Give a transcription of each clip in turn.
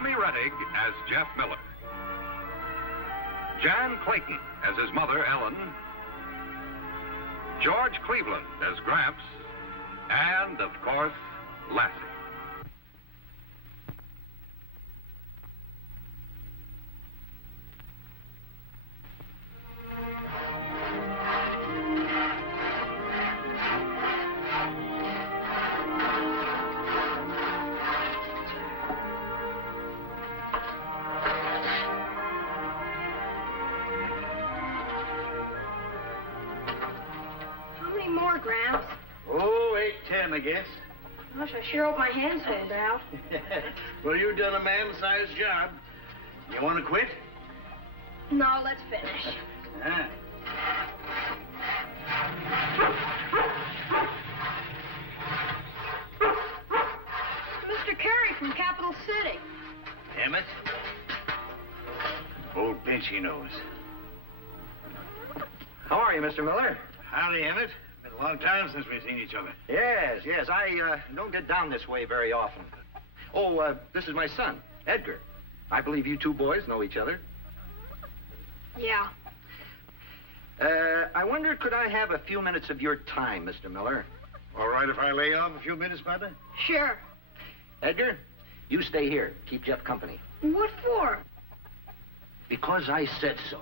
Tommy Rettig as Jeff Miller. Jan Clayton as his mother, Ellen. George Cleveland as Gramps. And, of course, Lassie. More, Gramps. Oh, 8, 10, I guess. Gosh, I sure hope my hands hold out. Well, you've done a man-sized job. You want to quit? No, let's finish. Ah. Mr. Carey from Capital City. Emmett. Old Pinchy Nose. How are you, Mr. Miller? Howdy, Emmett. Been a long time since we've seen each other. Yes. I don't get down this way very often. Oh, this is my son, Edgar. I believe you two boys know each other. Yeah. I wonder, could I have a few minutes of your time, Mr. Miller? All right if I lay off a few minutes, partner? Sure. Edgar, you stay here. Keep Jeff company. What for? Because I said so.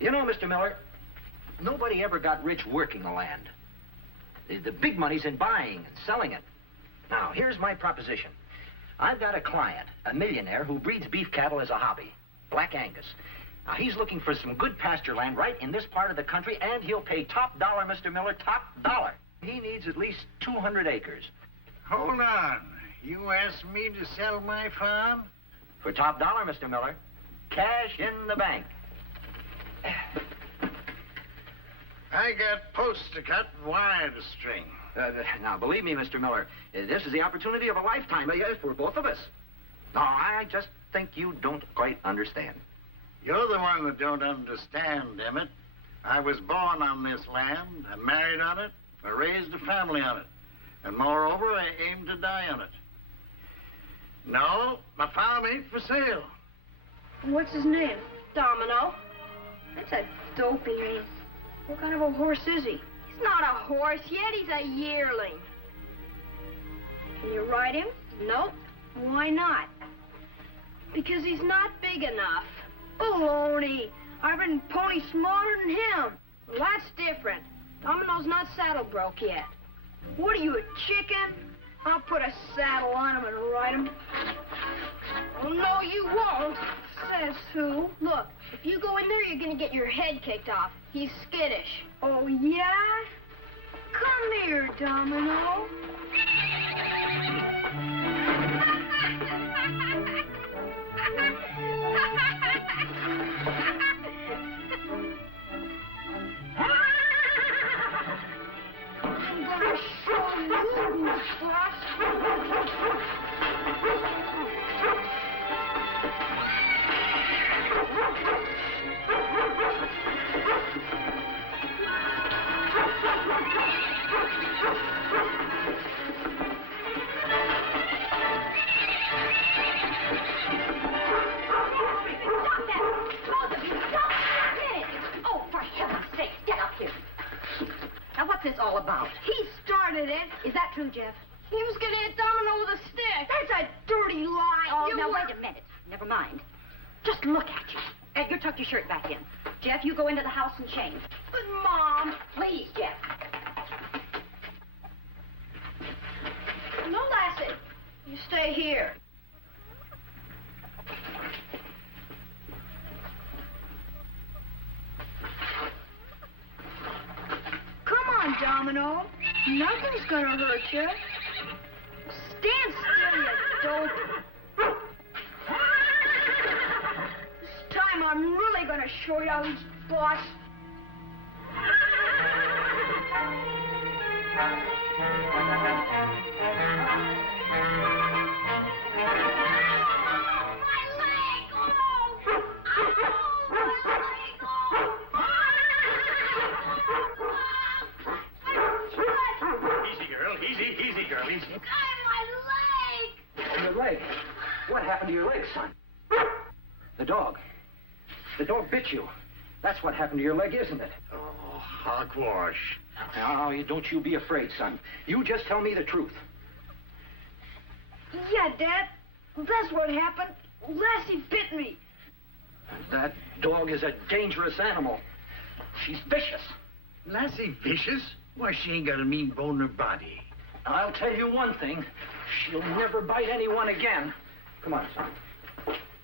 You know, Mr. Miller, nobody ever got rich working the land. The big money's in buying and selling it. Now, here's my proposition. I've got a client, a millionaire, who breeds beef cattle as a hobby, Black Angus. Now, he's looking for some good pasture land right in this part of the country, and he'll pay top dollar, Mr. Miller, top dollar. He needs at least 200 acres. Hold on. You asked me to sell my farm? For top dollar, Mr. Miller. Cash in the bank. I got posts to cut and wire to string. Now, believe me, Mr. Miller, this is the opportunity of a lifetime for both of us. No, I just think you don't quite understand. You're the one that don't understand, Emmett. I was born on this land, I married on it, I raised a family on it. And moreover, I aim to die on it. No, my farm ain't for sale. What's his name? Domino. That's a dopey name. What kind of a horse is he? He's not a horse yet. He's a yearling. Can you ride him? Nope. Why not? Because he's not big enough. Baloney. I've ridden ponies smaller than him. Well, that's different. Domino's not saddle broke yet. What are you, a chicken? I'll put a saddle on him and ride him. Oh, no, you won't. Says who? Look, if you go in there, you're gonna get your head kicked off. He's skittish. Oh, yeah? Come here, Domino. I'm gonna show you who's boss. What's this all about? He started it. Is that true, Jeff? He was gonna hit Domino with a stick. That's a dirty lie. Oh, You now, were- wait a minute. Never mind. Just look at you. Edgar, tuck your shirt back in. Jeff, you go into the house and change. But, Mom. Please, Jeff. No, Lassie. You stay here. Come on, Domino. Nothing's gonna hurt you. Stand still, you dope. This time I'm really gonna show you how he's boss. What happened to your leg, son? The dog. The dog bit you. That's what happened to your leg, isn't it? Oh, hogwash. Now, don't you be afraid, son. You just tell me the truth. Yeah, Dad. That's what happened. Lassie bit me. That dog is a dangerous animal. She's vicious. Lassie vicious? Why, she ain't got a mean bone in her body. I'll tell you one thing. She'll never bite anyone again. Come on, son.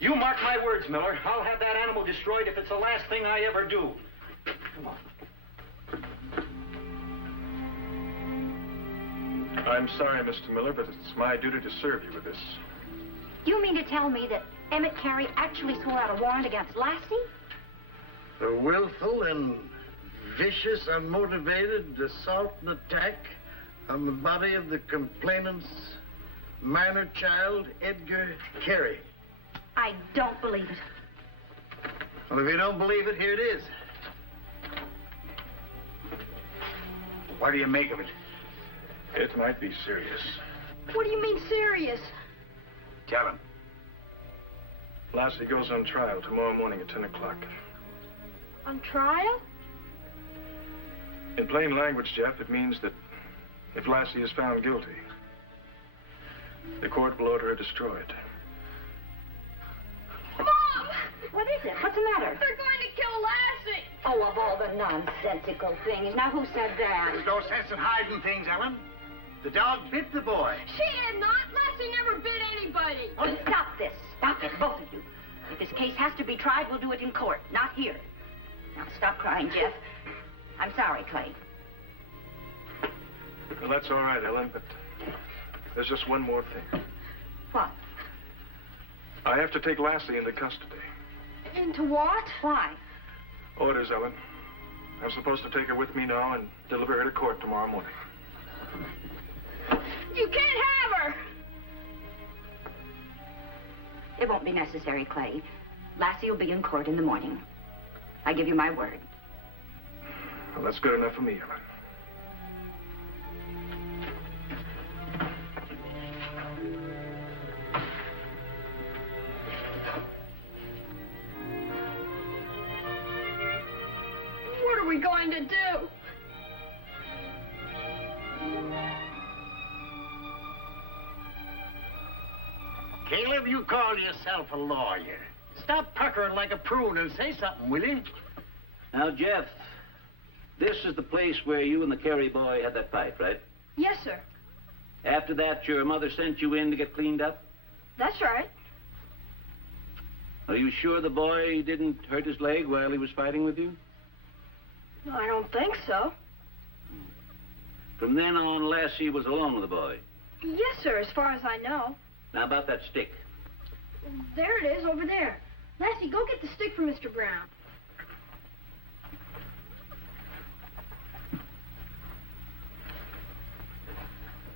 You mark my words, Miller. I'll have that animal destroyed if it's the last thing I ever do. Come on. I'm sorry, Mr. Miller, but it's my duty to serve you with this. You mean to tell me that Emmett Carey actually swore out a warrant against Lassie? The willful and vicious, unmotivated assault and attack on the body of the complainant's minor child, Edgar Carey. I don't believe it. Well, if you don't believe it, here it is. What do you make of it? It might be serious. What do you mean serious? Tell him. Lassie goes on trial tomorrow morning at 10 o'clock. On trial? In plain language, Jeff, it means that if Lassie is found guilty, the court will order her destroyed. Mom! What is it? What's the matter? They're going to kill Lassie! Oh, of all the nonsensical things. Now, who said that? There's no sense in hiding things, Ellen. The dog bit the boy. She did not. Lassie never bit anybody. Oh, stop this. Stop it, both of you. If this case has to be tried, we'll do it in court, not here. Now, stop crying, Jeff. I'm sorry, Clay. Well, that's all right, Ellen, but there's just one more thing. What? I have to take Lassie into custody. Into what? Why? Orders, Ellen. I'm supposed to take her with me now and deliver her to court tomorrow morning. You can't have her! It won't be necessary, Clay. Lassie will be in court in the morning. I give you my word. Well, that's good enough for me, Ellen. What are we going to do? Caleb, you call yourself a lawyer. Stop puckering like a prune and say something, will you? Now, Jeff, this is the place where you and the Carey boy had that fight, right? Yes, sir. After that, your mother sent you in to get cleaned up? That's right. Are you sure the boy didn't hurt his leg while he was fighting with you? I don't think so. From then on, Lassie was alone with the boy. Yes, sir, as far as I know. Now, about that stick. There it is, over there. Lassie, go get the stick for Mr. Brown.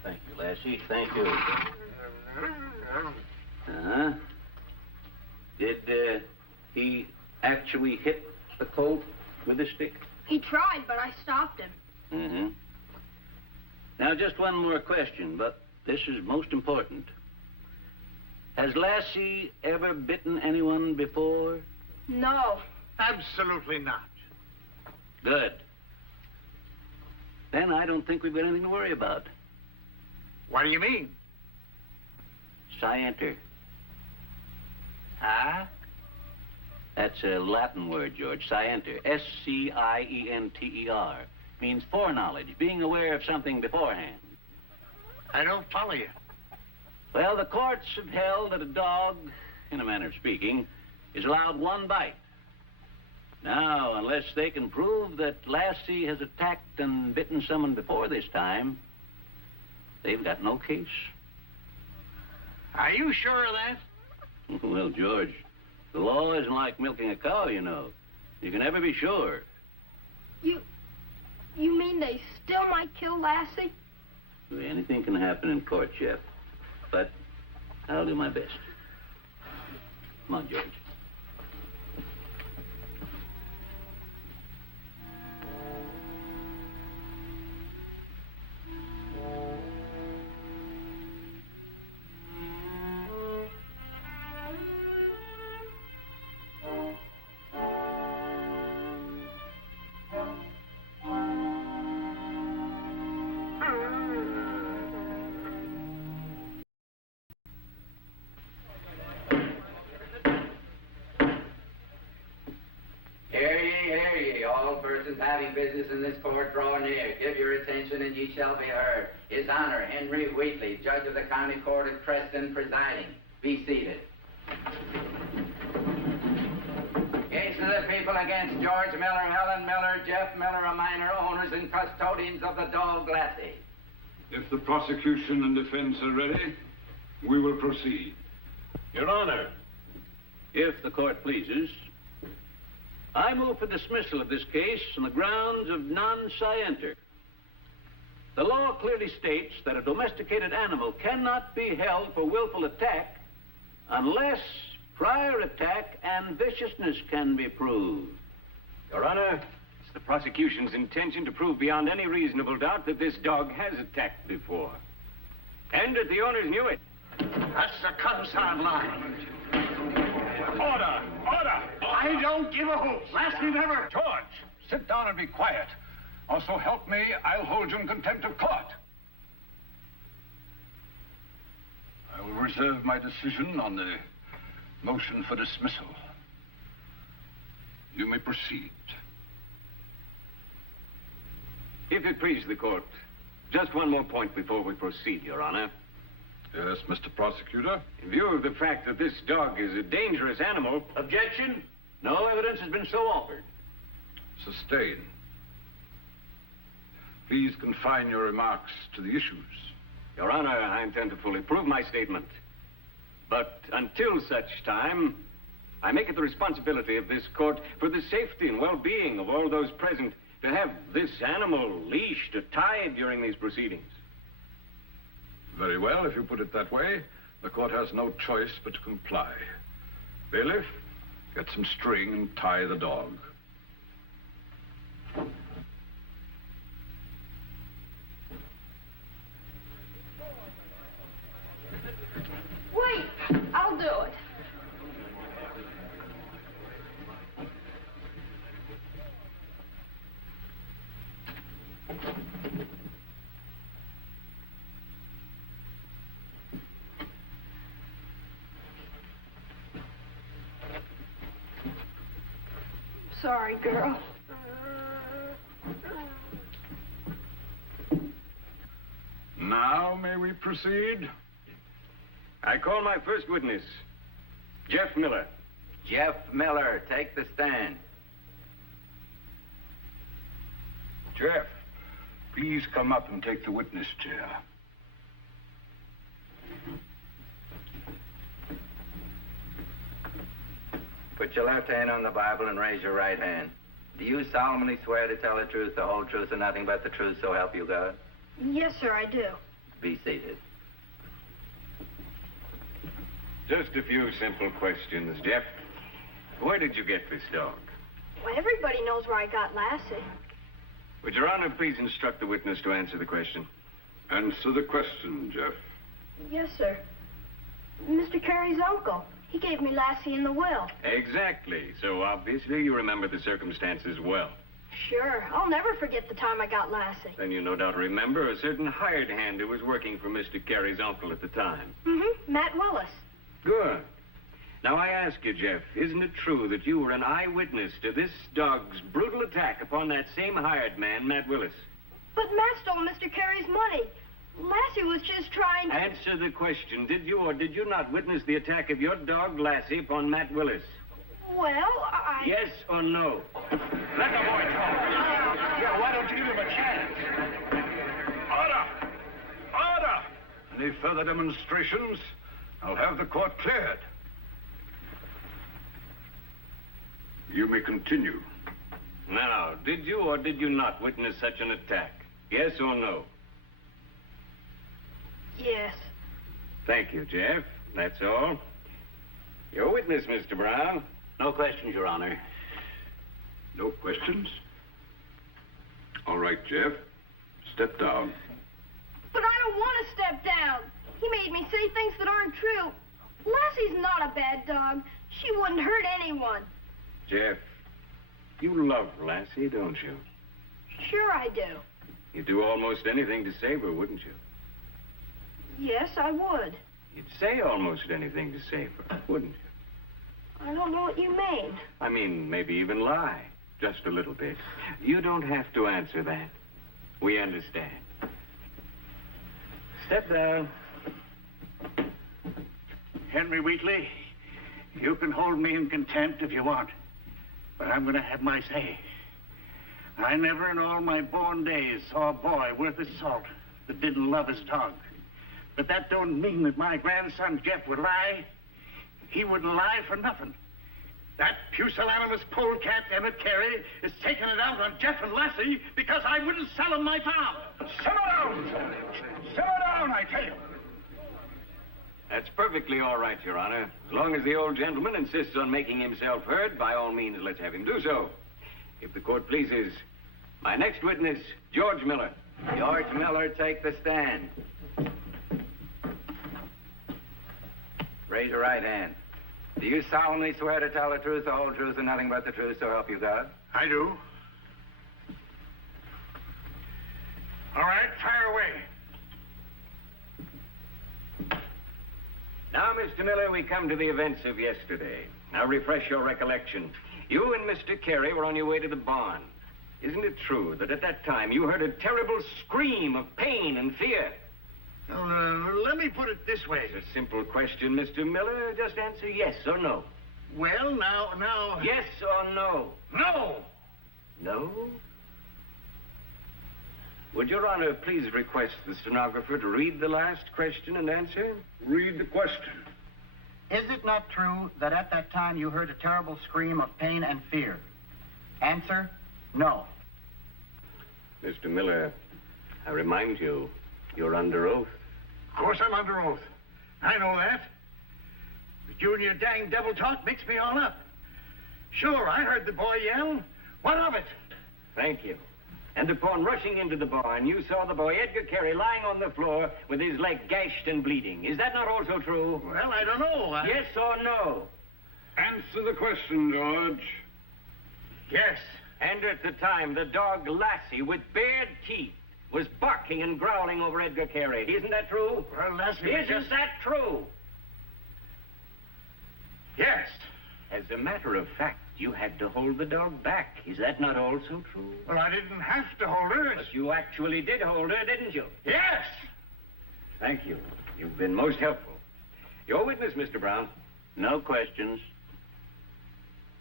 Thank you, Lassie. Thank you. Uh-huh. Did he actually hit the colt with the stick? He tried, but I stopped him. Mm-hmm. Now, just one more question, but this is most important. Has Lassie ever bitten anyone before? No. Absolutely not. Good. Then I don't think we've got anything to worry about. What do you mean? Scienter. Huh? That's a Latin word, George. Scienter. S-C-I-E-N-T-E-R. Means foreknowledge, being aware of something beforehand. I don't follow you. Well, the courts have held that a dog, in a manner of speaking, is allowed one bite. Now, unless they can prove that Lassie has attacked and bitten someone before this time, they've got no case. Are you sure of that? Well, George, the law isn't like milking a cow, you know. You can never be sure. You mean they still might kill Lassie? Anything can happen in court, Jeff. But I'll do my best. Come on, George. having business in this court draw near. Give your attention and ye shall be heard. His Honor, Henry Wheatley, Judge of the County Court at Preston, presiding. Be seated. Case of the people against George Miller, Helen Miller, Jeff Miller, a minor, owners and custodians of the dog Lassie. If the prosecution and defense are ready, we will proceed. Your Honor, if the court pleases, I move for dismissal of this case on the grounds of non-scienter. The law clearly states that a domesticated animal cannot be held for willful attack unless prior attack and viciousness can be proved. Your Honor, it's the prosecution's intention to prove beyond any reasonable doubt that this dog has attacked before. And that the owners knew it. That's the concern line. Order! Order! I don't give a hoot. Lassie never. George, sit down and be quiet. Also help me, I'll hold you in contempt of court. I will reserve my decision on the motion for dismissal. You may proceed. If it please the court, just one more point before we proceed, Your Honor. Yes, Mr. Prosecutor? In view of the fact that this dog is a dangerous animal... Objection? No evidence has been so offered. Sustained. Please confine your remarks to the issues. Your Honor, I intend to fully prove my statement. But until such time, I make it the responsibility of this court for the safety and well-being of all those present to have this animal leashed or tied during these proceedings. Very well, if you put it that way. The court has no choice but to comply. Bailiff, get some string and tie the dog. Wait, I'll do it. Sorry, girl. Now may we proceed? I call my first witness, Jeff Miller. Jeff Miller, take the stand. Jeff, please come up and take the witness chair. Put your left hand on the Bible and raise your right hand. Do you solemnly swear to tell the truth, the whole truth, and nothing but the truth, so help you God? Yes, sir, I do. Be seated. Just a few simple questions, Jeff. Where did you get this dog? Well, everybody knows where I got Lassie. Would Your Honor please instruct the witness to answer the question? Answer the question, Jeff. Yes, sir. Mr. Carey's uncle. He gave me Lassie in the will. Exactly. So obviously you remember the circumstances well. Sure. I'll never forget the time I got Lassie. Then you no doubt remember a certain hired hand who was working for Mr. Carey's uncle at the time. Mm-hmm. Matt Willis. Good. Now I ask you, Jeff, isn't it true that you were an eyewitness to this dog's brutal attack upon that same hired man, Matt Willis? But Matt stole Mr. Carey's money. Lassie was just trying to... Answer the question. Did you or did you not witness the attack of your dog, Lassie, upon Matt Willis? Well, I... Yes or no? Let the boy talk. Yeah, why don't you give him a chance? Order! Order! Any further demonstrations? I'll have the court cleared. You may continue. Now, did you or did you not witness such an attack? Yes or no? Yes. Thank you, Jeff. That's all. Your witness, Mr. Brown. No questions, Your Honor. No questions? All right, Jeff. Step down. But I don't want to step down. He made me say things that aren't true. Lassie's not a bad dog. She wouldn't hurt anyone. Jeff, you love Lassie, don't you? Sure I do. You'd do almost anything to save her, wouldn't you? Yes, I would. You'd say almost anything to save her, wouldn't you? I don't know what you mean. I mean, maybe even lie, just a little bit. You don't have to answer that. We understand. Step down. Henry Wheatley, you can hold me in contempt if you want, but I'm going to have my say. I never in all my born days saw a boy worth his salt that didn't love his dog. But that don't mean that my grandson Jeff would lie. He wouldn't lie for nothing. That pusillanimous polecat, Emmett Carey, is taking it out on Jeff and Lassie because I wouldn't sell him my farm. Simmer down! Simmer down, I tell you. That's perfectly all right, Your Honor. As long as the old gentleman insists on making himself heard, by all means, let's have him do so. If the court pleases, my next witness, George Miller. George Miller, take the stand. Raise your right hand. Do you solemnly swear to tell the truth, the whole truth, and nothing but the truth, so help you God? I do. All right, fire away. Now, Mr. Miller, we come to the events of yesterday. Now, refresh your recollection. You and Mr. Carey were on your way to the barn. Isn't it true that at that time you heard a terrible scream of pain and fear? Let me put it this way. It's a simple question, Mr. Miller. Just answer yes or no. Well, now... Yes or no? No! No? Would Your Honor please request the stenographer to read the last question and answer? Read the question. Is it not true that at that time you heard a terrible scream of pain and fear? Answer, no. Mr. Miller, I remind you, you're under oath. Of course I'm under oath. I know that. But you and your dang devil talk mix me all up. Sure, I heard the boy yell. What of it? Thank you. And upon rushing into the barn, you saw the boy Edgar Carey lying on the floor with his leg gashed and bleeding. Is that not also true? Well, I don't know. Yes or no? Answer the question, George. Yes. And at the time, the dog Lassie, with bared teeth, was barking and growling over Edgar Carey. Isn't that true? Well, Lassie... Isn't that true? Yes. As a matter of fact, you had to hold the dog back. Is that not also true? Well, I didn't have to hold her. But you actually did hold her, didn't you? Yes! Thank you. You've been most helpful. Your witness, Mr. Brown. No questions.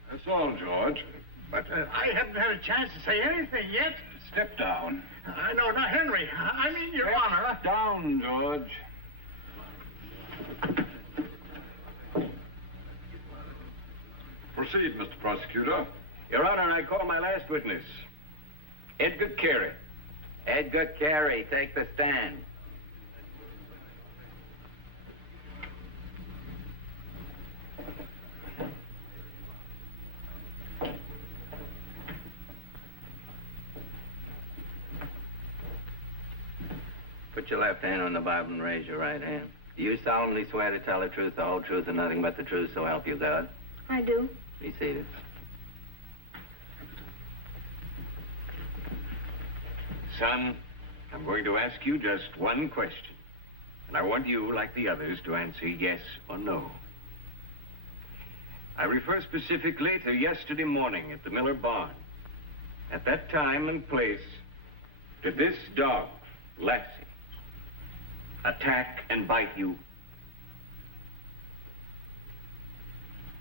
That's all, George. But I haven't had a chance to say anything yet. Step down. I know, not Henry. I mean, Your Honor. Down, George. Proceed, Mr. Prosecutor. Your Honor, I call my last witness, Edgar Carey. Edgar Carey, take the stand. Put your left hand on the Bible and raise your right hand. Do you solemnly swear to tell the truth, the whole truth, and nothing but the truth, so help you God? I do. Be seated. Son, I'm going to ask you just one question. And I want you, like the others, to answer yes or no. I refer specifically to yesterday morning at the Miller barn. At that time and place, did this dog, Lassie, attack and bite you?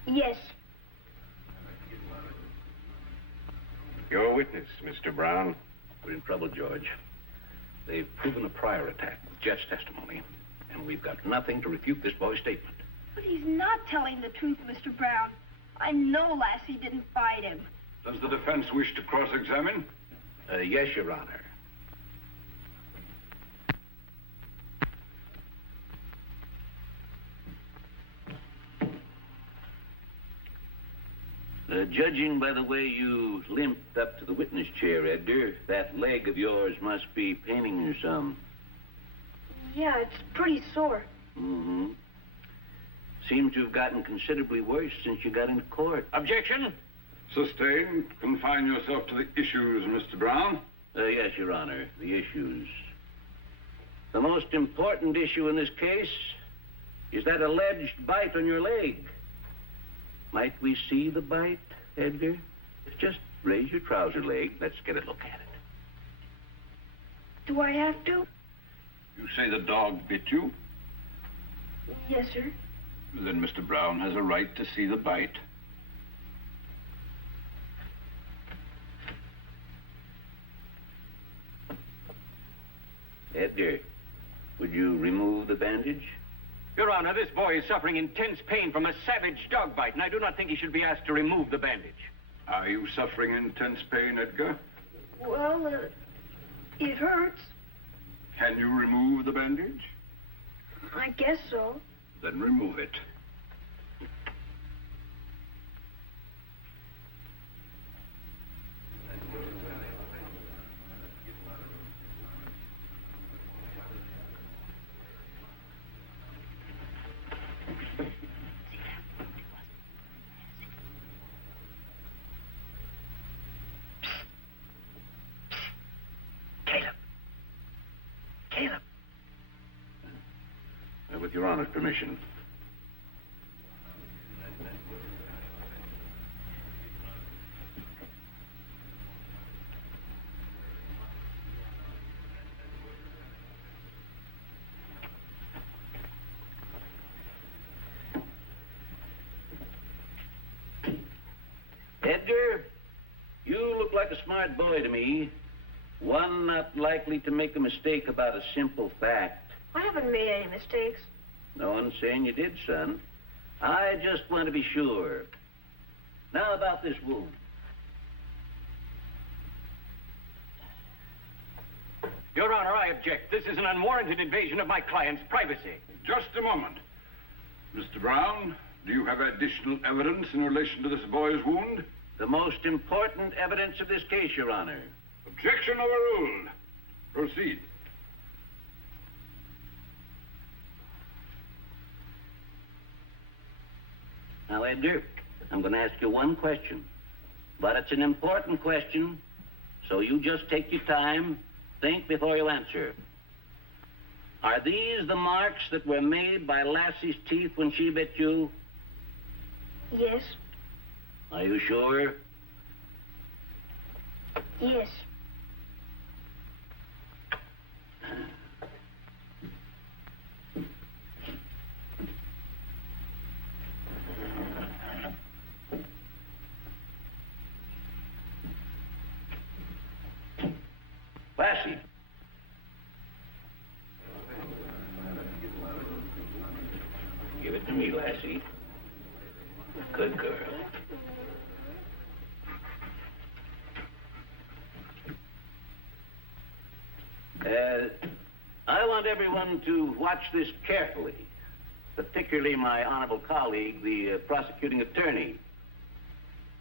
Yes. Your witness, Mr. Brown. We're in trouble, George. They've proven a prior attack with Jeff's testimony, and we've got nothing to refute this boy's statement. But he's not telling the truth, Mr. Brown. I know Lassie didn't bite him. Does the defense wish to cross-examine? Yes, Your Honor. Judging by the way you limped up to the witness chair, Edgar, that leg of yours must be paining you some. Yeah, it's pretty sore. Mm-hmm. Seems to have gotten considerably worse since you got into court. Objection? Sustained. Confine yourself to the issues, Mr. Brown. Yes, Your Honor, the issues. The most important issue in this case is that alleged bite on your leg. Might we see the bite, Edgar? Just Raise your trouser leg. Let's get a look at it. Do I have to? You say the dog bit you? Yes, sir. Then Mr. Brown has a right to see the bite. Edgar, would you remove the bandage? Your Honor, this boy is suffering intense pain from a savage dog bite, and I do not think he should be asked to remove the bandage. Are you suffering intense pain, Edgar? Well, it hurts. Can you remove the bandage? I guess so. Then remove it. Caleb. With Your Honor's permission. Edgar, you look like a smart boy to me. One not likely to make a mistake about a simple fact. I haven't made any mistakes. No one's saying you did, son. I just want to be sure. Now about this wound. Your Honor, I object. This is an unwarranted invasion of my client's privacy. Just a moment. Mr. Brown, do you have additional evidence in relation to this boy's wound? The most important evidence of this case, Your Honor. Objection overruled. Proceed. Now, Edgar, I'm going to ask you one question. But it's an important question, so you just take your time, think before you answer. Are these the marks that were made by Lassie's teeth when she bit you? Yes. Are you sure? Yes. Lassie. Give it to me, Lassie. Good girl. I want everyone to watch this carefully, particularly my honorable colleague, the prosecuting attorney.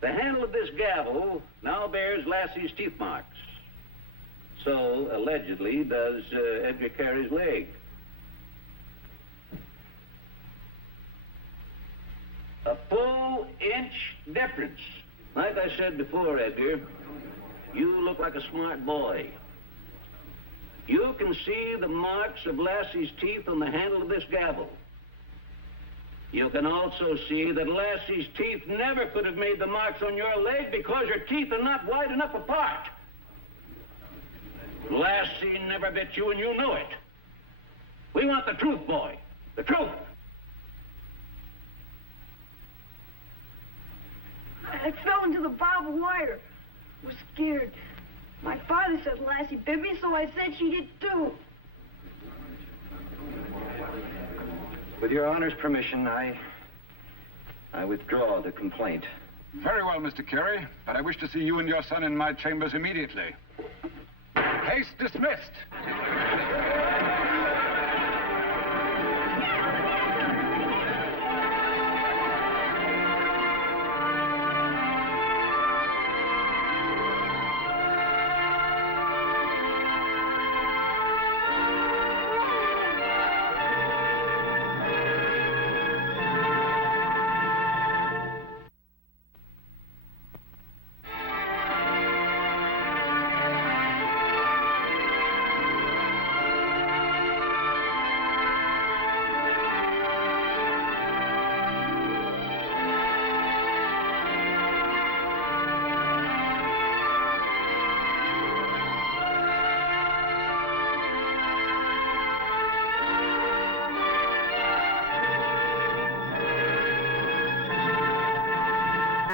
The handle of this gavel now bears Lassie's teeth marks. So, allegedly, does Edgar Carey's leg. A full inch difference. Like I said before, Edgar, you look like a smart boy. You can see the marks of Lassie's teeth on the handle of this gavel. You can also see that Lassie's teeth never could have made the marks on your leg because your teeth are not wide enough apart. Lassie never bit you, and you know it. We want the truth, boy. The truth. I fell into the barbed wire. I was scared. My father said Lassie bit me, so I said she did too. With Your Honor's permission, I withdraw the complaint. Very well, Mr. Carey, but I wish to see you and your son in my chambers immediately. Case dismissed.